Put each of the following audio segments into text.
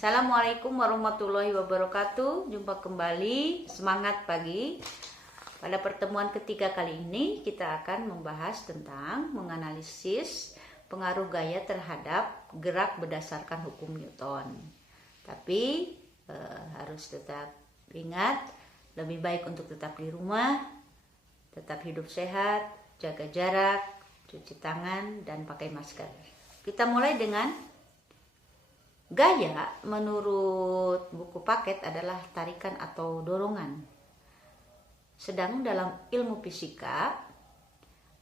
Assalamualaikum warahmatullahi wabarakatuh. Jumpa kembali, semangat pagi. Pada pertemuan ketiga kali ini kita akan membahas tentang menganalisis pengaruh gaya terhadap gerak berdasarkan hukum Newton. Tapi harus tetap ingat, lebih baik untuk tetap di rumah, tetap hidup sehat, jaga jarak, cuci tangan, dan pakai masker. Kita mulai dengan gaya. Menurut buku paket adalah tarikan atau dorongan. Sedang dalam ilmu fisika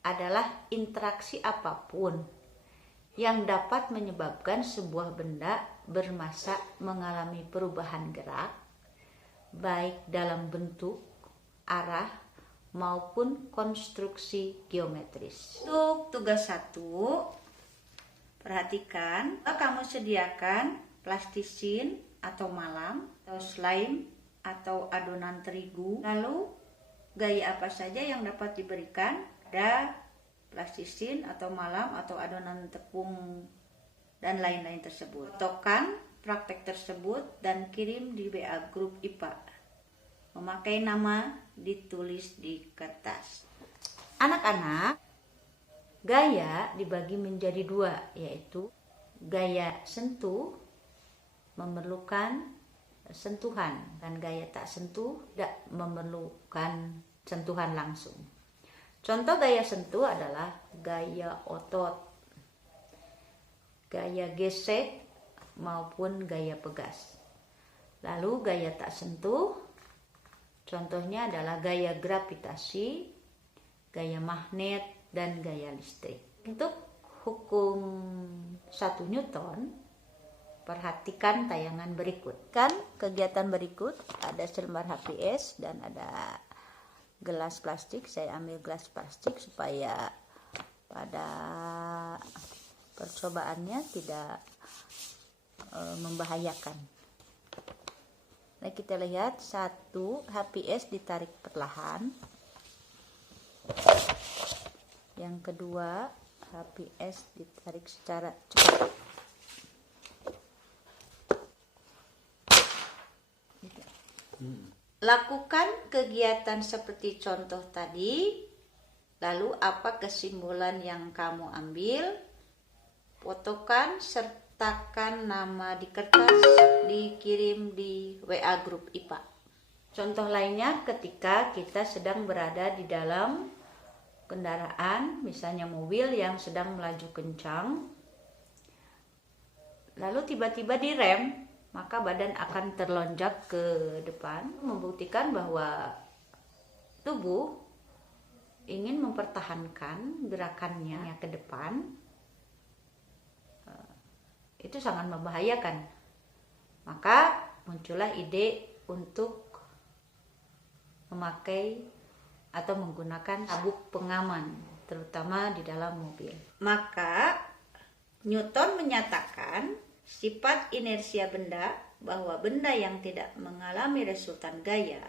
adalah interaksi apapun yang dapat menyebabkan sebuah benda bermassa mengalami perubahan gerak, baik dalam bentuk, arah, maupun konstruksi geometris. Untuk tugas 1, perhatikan, kamu sediakan plastisin atau malam, atau slime, atau adonan terigu. Lalu, gaya apa saja yang dapat diberikan? Ada plastisin atau malam, atau adonan tepung, dan lain-lain tersebut. Fotokan praktek tersebut dan kirim di WA grup IPA. Memakai nama ditulis di kertas. Anak-anak, gaya dibagi menjadi 2, yaitu gaya sentuh memerlukan sentuhan dan gaya tak sentuh tidak memerlukan sentuhan langsung. Contoh gaya sentuh adalah gaya otot, gaya gesek maupun gaya pegas. Lalu gaya tak sentuh contohnya adalah gaya gravitasi, gaya magnet, dan gaya listrik. Untuk hukum 1 Newton, perhatikan tayangan berikut. Kan kegiatan berikut ada selembar HPS dan ada gelas plastik. Saya ambil gelas plastik supaya pada percobaannya tidak membahayakan. Nah, kita lihat 1 HPS ditarik perlahan. Yang kedua, HPS ditarik secara cepat. Lakukan kegiatan seperti contoh tadi. Lalu apa kesimpulan yang kamu ambil? Fotokan, sertakan nama di kertas, dikirim di WA grup IPA. Contoh lainnya ketika kita sedang berada di dalam kendaraan, misalnya mobil yang sedang melaju kencang, lalu tiba-tiba direm, maka badan akan terlonjak ke depan, membuktikan bahwa tubuh ingin mempertahankan gerakannya ke depan. Itu sangat membahayakan. Maka muncullah ide untuk memakai atau menggunakan sabuk pengaman, terutama di dalam mobil. Maka Newton menyatakan sifat inersia benda, bahwa benda yang tidak mengalami resultan gaya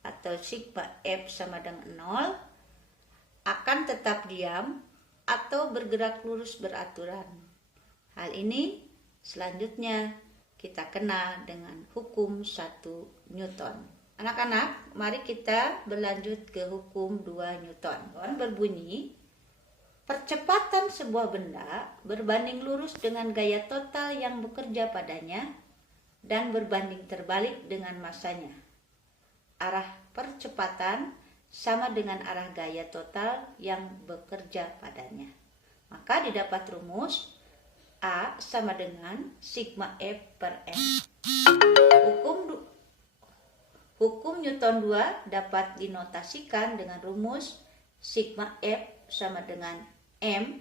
atau sigma F sama dengan 0 akan tetap diam atau bergerak lurus beraturan. Hal ini selanjutnya kita kenal dengan hukum 1 Newton. Anak-anak, mari kita berlanjut ke hukum 2 Newton. Berbunyi, percepatan sebuah benda berbanding lurus dengan gaya total yang bekerja padanya dan berbanding terbalik dengan massanya. Arah percepatan sama dengan arah gaya total yang bekerja padanya. Maka didapat rumus A sama dengan sigma F per M. Hukum Newton 2 dapat dinotasikan dengan rumus sigma F sama dengan M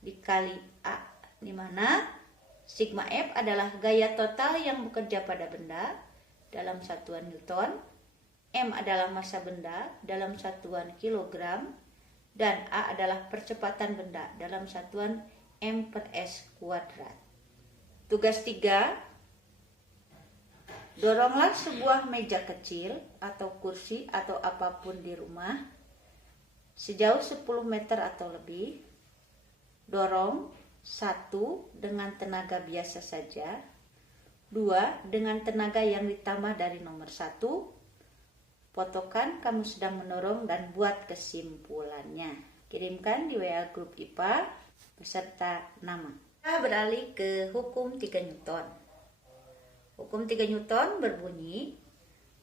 dikali A, di mana sigma F adalah gaya total yang bekerja pada benda dalam satuan Newton, M adalah massa benda dalam satuan kilogram, dan A adalah percepatan benda dalam satuan M per S kuadrat. Tugas 3, doronglah sebuah meja kecil atau kursi atau apapun di rumah sejauh 10 meter atau lebih. Dorong 1 dengan tenaga biasa saja, 2. Dengan tenaga yang ditambah dari nomor 1, fotokan kamu sedang menorong dan buat kesimpulannya. Kirimkan di WA grup IPA beserta nama. Kita beralih ke hukum 3 Newton. Hukum 3 Newton berbunyi,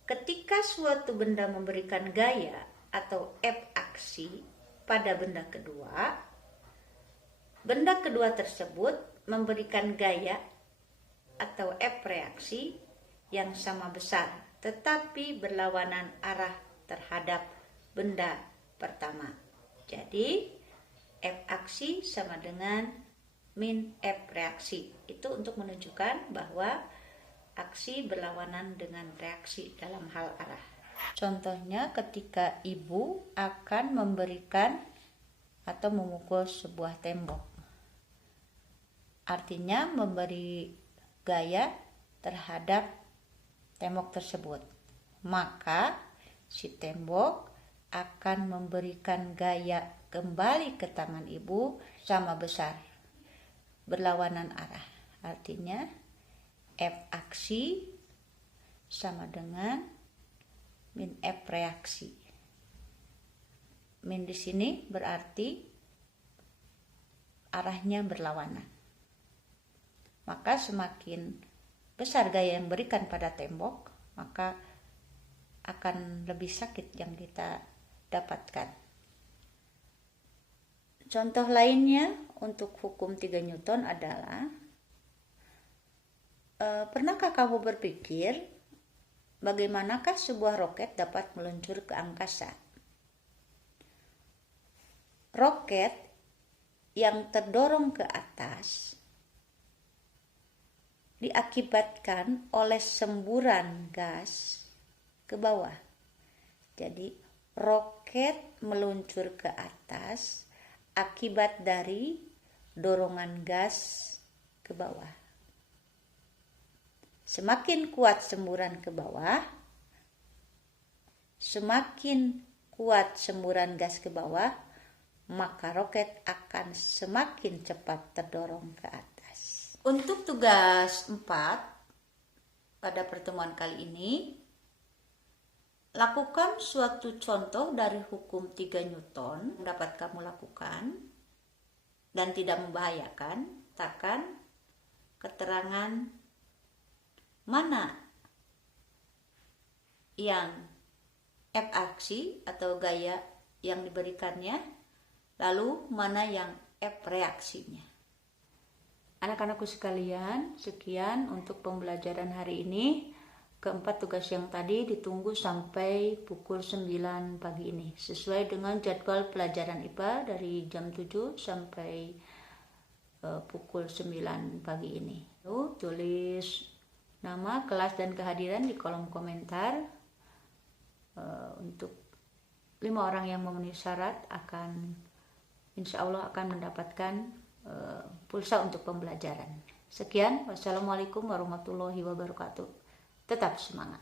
ketika suatu benda memberikan gaya atau F aksi pada benda kedua, benda kedua tersebut memberikan gaya atau F reaksi yang sama besar, tetapi berlawanan arah terhadap benda pertama. Jadi, F aksi sama dengan min F reaksi. Itu untuk menunjukkan bahwa aksi berlawanan dengan reaksi dalam hal arah. Contohnya ketika ibu akan memberikan atau memukul sebuah tembok. Artinya memberi gaya terhadap tembok tersebut. Maka si tembok akan memberikan gaya kembali ke tangan ibu sama besar. Berlawanan arah. Artinya F aksi sama dengan min F reaksi. Min di sini berarti arahnya berlawanan. Maka semakin besar gaya yang berikan pada tembok, maka akan lebih sakit yang kita dapatkan. Contoh lainnya untuk hukum 3 Newton adalah, pernahkah kamu berpikir bagaimanakah sebuah roket dapat meluncur ke angkasa? Roket yang terdorong ke atas diakibatkan oleh semburan gas ke bawah. Jadi roket meluncur ke atas akibat dari dorongan gas ke bawah. Semakin kuat semburan ke bawah, semakin kuat semburan gas ke bawah, maka roket akan semakin cepat terdorong ke atas. Untuk tugas 4 pada pertemuan kali ini, lakukan suatu contoh dari hukum 3 Newton yang dapat kamu lakukan dan tidak membahayakan. Katakan keterangan mana yang F aksi atau gaya yang diberikannya, lalu mana yang F reaksinya. Anak-anakku sekalian, sekian untuk pembelajaran hari ini. Keempat tugas yang tadi ditunggu sampai pukul 9 pagi ini, sesuai dengan jadwal pelajaran IPA dari jam 7 sampai pukul 9 pagi ini. Lalu tulis nama, kelas, dan kehadiran di kolom komentar. Untuk 5 orang yang memenuhi syarat insya Allah akan mendapatkan pulsa untuk pembelajaran. Sekian, wassalamualaikum warahmatullahi wabarakatuh. Tetap semangat.